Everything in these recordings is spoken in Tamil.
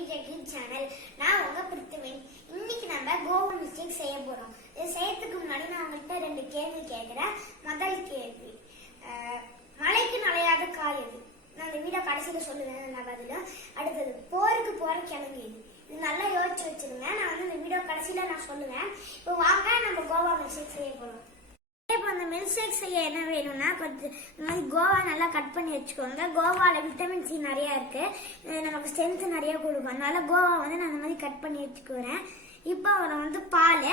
சேனல். நான் உங்க பிருத்திவின். இன்னைக்கு நம்ம கோவா மிஸ்டேக் செய்ய போறோம். இது செய்யறதுக்கு முன்னாடி நான் உங்கள்கிட்ட 2 கேள்வி கேட்கிறேன். முதல் கேள்வி, மலைக்கு நனையாத காய் எது? நான் இந்த வீடியோ கடைசியில சொல்லுவேன் நான் பதில. அடுத்தது, போருக்கு போற கிழங்கு எது? இது நல்லா யோசிச்சு வச்சிருங்க. நான் இந்த வீடியோ கடைசியில நான் சொல்லுவேன். இப்போ வாங்க நம்ம கோவா மிஸ்டேக் செய்ய போறோம். இப்போ அந்த மில்க்ஷேக் செய்ய என்ன வேணும்னா, கொஞ்சம் இந்த மாதிரி கோவா நல்லா கட் பண்ணி வச்சுக்கோங்க. கோவாவில் விட்டமின் சி நிறையா இருக்கு, நமக்கு ஸ்ட்ரென்த் நிறைய கொடுக்கும். அதனால கோவா நான் அந்த மாதிரி கட் பண்ணி வச்சுக்குறேன். இப்போ பால்,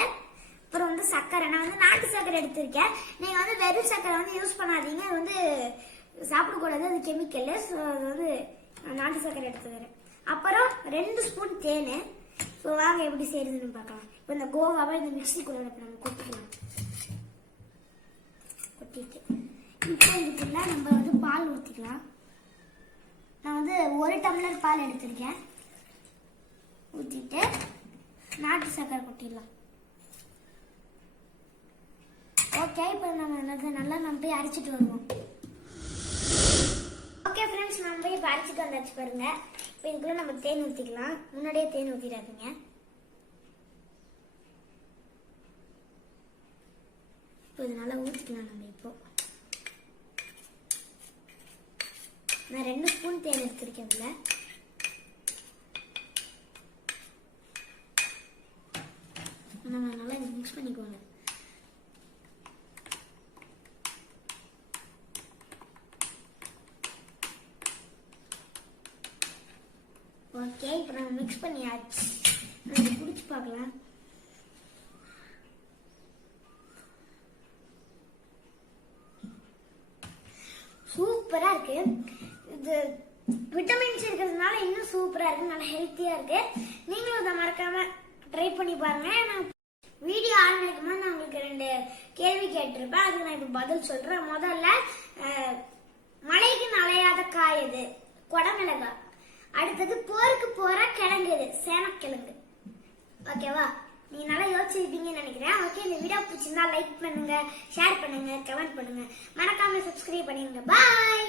அப்புறம் சர்க்கரை. நான் நாட்டு சர்க்கரை எடுத்திருக்கேன். நீங்கள் வெறும் சர்க்கரை யூஸ் பண்ணாதீங்க. சாப்பிடக்கூடாது, அது கெமிக்கல். ஸோ அது நாட்டு சர்க்கரை எடுத்துக்கிறேன். அப்புறம் 2 ஸ்பூன் தேன். ஸோ வாங்க எப்படி செய்யறதுன்னு பார்க்கலாம். இப்போ இந்த கோவாவை இந்த மிக்சிக்குள்ள நம்ம கொட்டிக்கலாம். இப்போ இதுக்குள்ள நம்ம பால் ஊற்றிக்கலாம். நான் 1 டம்ளர் பால் எடுத்திருக்கேன். ஊற்றிட்டு நாட்டு சர்க்கரை கொட்டிடலாம். ஓகே, இப்போ நம்ம போய் அரைச்சிட்டு வருவோம். ஓகே ஃப்ரெண்ட்ஸ், நம்ம போய் இப்போ அரைச்சிட்டு வந்தாச்சு பாருங்க. இப்போ இதுக்குள்ள நம்ம தேன் ஊற்றிக்கலாம். முன்னாடியே தேன் ஊற்றிடாதீங்க. இப்போ இது நல்லா ஊற்றிக்கலாம். நம்ம இப்போ நான் 2 ஸ்பூன் தேன் எடுத்திருக்கேன். இதில் நம்ம நல்லா மிக்ஸ் பண்ணிக்கோங்க. ஓகே, இப்போ நம்ம மிக்ஸ் பண்ணியாச்சு. நம்ம குடிச்சு பார்க்கலாம். சூப்பரா இருக்கு. இது விட்டமின்ஸ் இருக்கிறதுனால இன்னும் சூப்பரா இருக்கு, நல்லா ஹெல்த்தியா இருக்கு. நீங்களும் இதை மறக்காம ட்ரை பண்ணி பாருங்க. நான் வீடியோ ஆரம்பிக்கும்போது நான் உங்களுக்கு 2 கேள்வி கேட்டிருப்பேன். அதுக்கு நான் இப்ப பதில் சொல்றேன். முதல்ல, மலைக்கு நனையாத காய் எது? குடமிளகாய். அடுத்தது, போருக்கு போற கிழங்கு எது? சேனக்கிழங்கு. ஓகேவா? நீங்க நல்லா யோசிச்சிருப்பீங்கன்னு நினைக்கிறேன். ஓகே, இந்த வீடியோ பிடிச்சிருந்தா லைக் பண்ணுங்க, ஷேர் பண்ணுங்க, கமெண்ட் பண்ணுங்க, மறக்காம சப்ஸ்கிரைப் பண்ணிருங்க. பாய்.